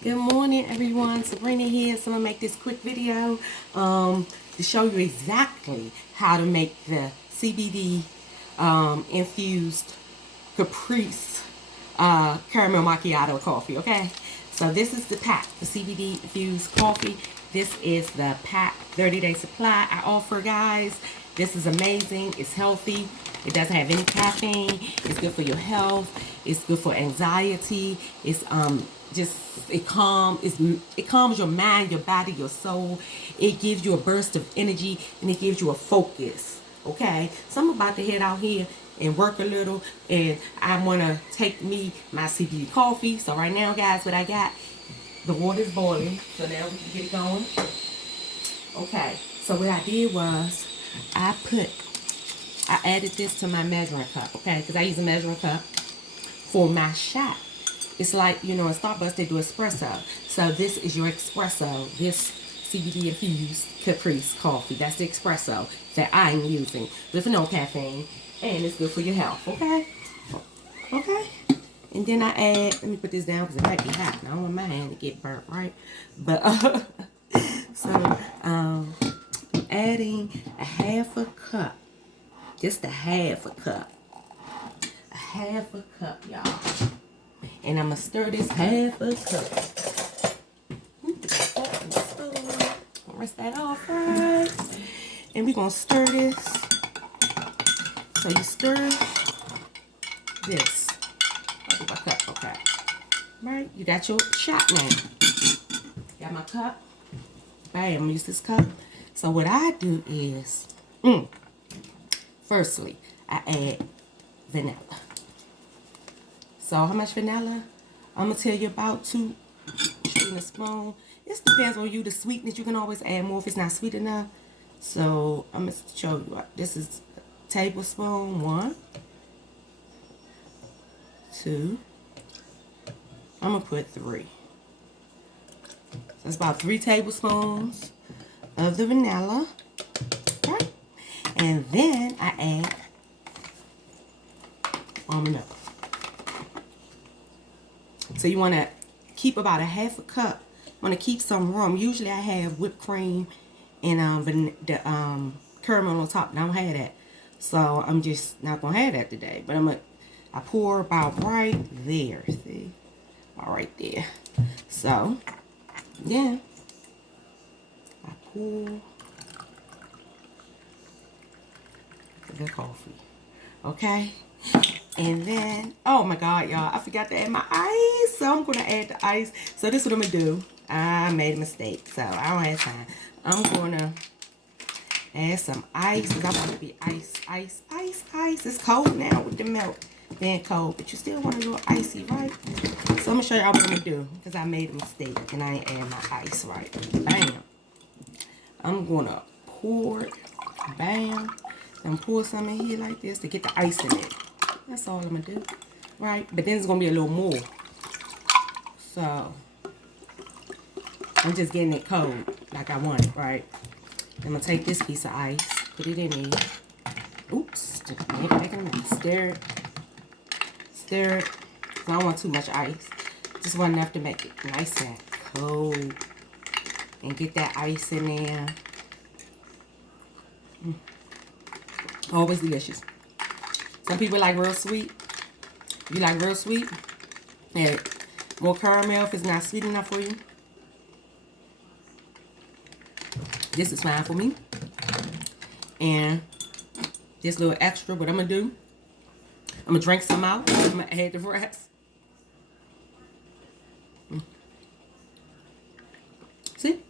Good morning, everyone. Sabrina here. So I'm gonna make this quick video to show you exactly how to make the CBD infused Caprese caramel macchiato coffee. Okay, so this is the pack, the CBD infused coffee. This is the pack 30-day supply I offer, guys. This is amazing. It's healthy. It doesn't have any caffeine. It's good for your health. It's good for anxiety. It's it calms your mind, your body, your soul. It gives you a burst of energy and it gives you a focus. Okay, so I'm about to head out here and work a little, and I want to take me my CBD coffee. So right now, guys, what I got, the water's boiling, so now we can get it going. Okay, so what I did was I added this to my measuring cup, okay, because I use a measuring cup for my shot. It's like, you know, in Starbucks they do espresso. So this is your espresso, this CBD infused Caprese coffee. That's the espresso that I'm using with no caffeine, and it's good for your health, okay? Okay? And then I add, let me put this down because it might be hot. I don't want my hand to get burnt, right? But, so, adding a half a cup, just a half a cup. A half a cup, y'all. And I'm going to stir this half a cup. Rinse that off first. And we're going to stir this. So you stir this. My cup, okay. Right? You got your shot now. Got my cup. Bam, I'm going to use this cup. So what I do is, firstly, I add vanilla. So how much vanilla? I'm going to tell you about 2 tablespoons. This depends on you, the sweetness. You can always add more if it's not sweet enough. So I'm going to show you. This is tablespoon 1, 2. I'm going to put 3. So it's about 3 tablespoons of the vanilla. Okay? And then I add almond milk. So you want to keep about a half a cup. Want to keep some room. Usually I have whipped cream and the caramel on top. I don't have that. So I'm just not going to have that today. But I pour about right there. See? About right there. So, yeah. I pour the coffee. Okay? And then, oh my God, y'all, I forgot to add my ice. So I'm going to add the ice. So this is what I'm going to do. I made a mistake, so I don't have time. I'm going to add some ice, because I want to be ice. It's cold now with the milk being cold, but you still want a little icy, right? So I'm going to show you what I'm going to do, because I made a mistake, and I ain't add my ice right. Bam. I'm going to pour it. Bam. And pour some in here like this to get the ice in it. That's all I'm going to do. Right? But then it's going to be a little more. So, I'm just getting it cold like I want it, right? I'm going to take this piece of ice, put it in here. Oops. Stir it. Stir it. I don't want too much ice. Just want enough to make it nice and cold. And get that ice in there. Always delicious. Some people like real sweet. You like real sweet? Add more caramel if it's not sweet enough for you. This is fine for me. And this little extra, what I'm going to do, I'm going to drink some out. I'm going to add the rest. See?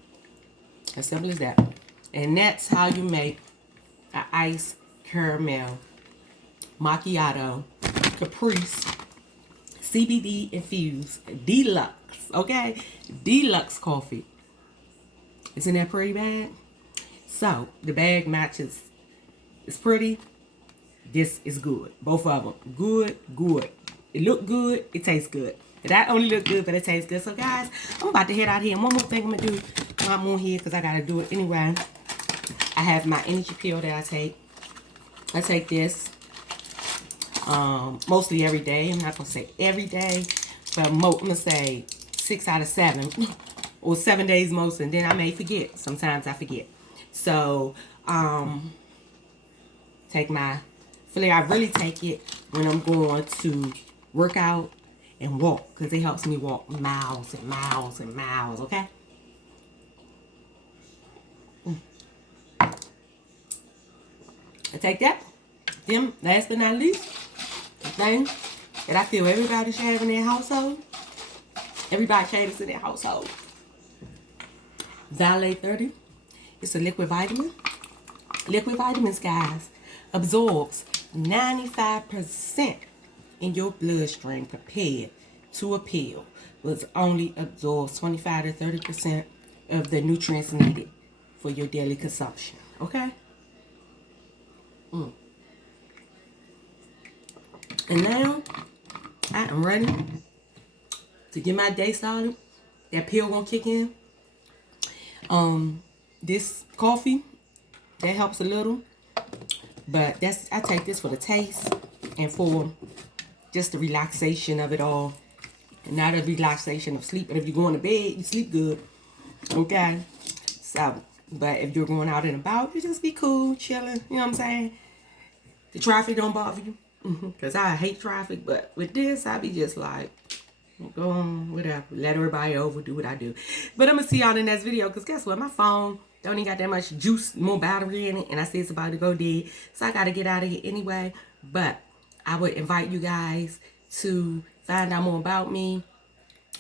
As simple as that. And that's how you make an iced caramel macchiato Caprese CBD infused deluxe. Okay? Deluxe coffee. It's in that pretty bag. So the bag matches. It's pretty. This is good. Both of them. Good. It look good. It tastes good. It not only look good, but it tastes good. So guys, I'm about to head out here. And one more thing I'm going to do while I'm on here, because I got to do it anyway. I have my energy pill that I take. I take this mostly every day. I'm not going to say every day, but I'm going to say 6 out of 7 or 7 days most, and then I may forget. Sometimes I forget. So, take my Flare. I really take it when I'm going to work out and walk, because it helps me walk miles and miles and miles, okay? I take that. Then, last but not least, the thing that I feel everybody should have in their household. Everybody caters in their household. Valet 30. It's a liquid vitamin. Liquid vitamins, guys, absorbs 95% in your bloodstream compared to a pill, which only absorbs 25 to 30% of the nutrients needed for your daily consumption. Okay? And now, I am ready to get my day started. That pill gonna kick in. This coffee, that helps a little. But I take this for the taste and for just the relaxation of it all. And not a relaxation of sleep. But if you're going to bed, you sleep good. Okay? So, but if you're going out and about, you just be cool, chilling. You know what I'm saying? The traffic don't bother you. Because I hate traffic. But with this, I be just like, go on, whatever. Let everybody over, do what I do. But I'm going to see y'all in the next video. Because guess what? My phone don't even got that much juice, more battery in it. And I see it's about to go dead. So I got to get out of here anyway. But I would invite you guys to find out more about me.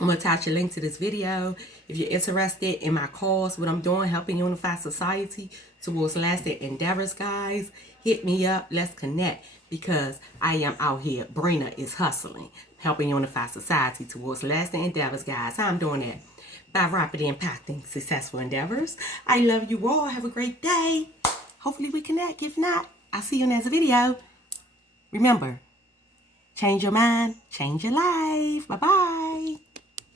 I'm going to attach a link to this video. If you're interested in my cause, what I'm doing, helping unify society towards lasting endeavors, guys, hit me up. Let's connect, because I am out here. Brina is hustling, helping unify society towards lasting endeavors, guys. How I'm doing that? By rapidly impacting successful endeavors. I love you all. Have a great day. Hopefully we connect. If not, I'll see you in the next video. Remember, change your mind, change your life. Bye-bye.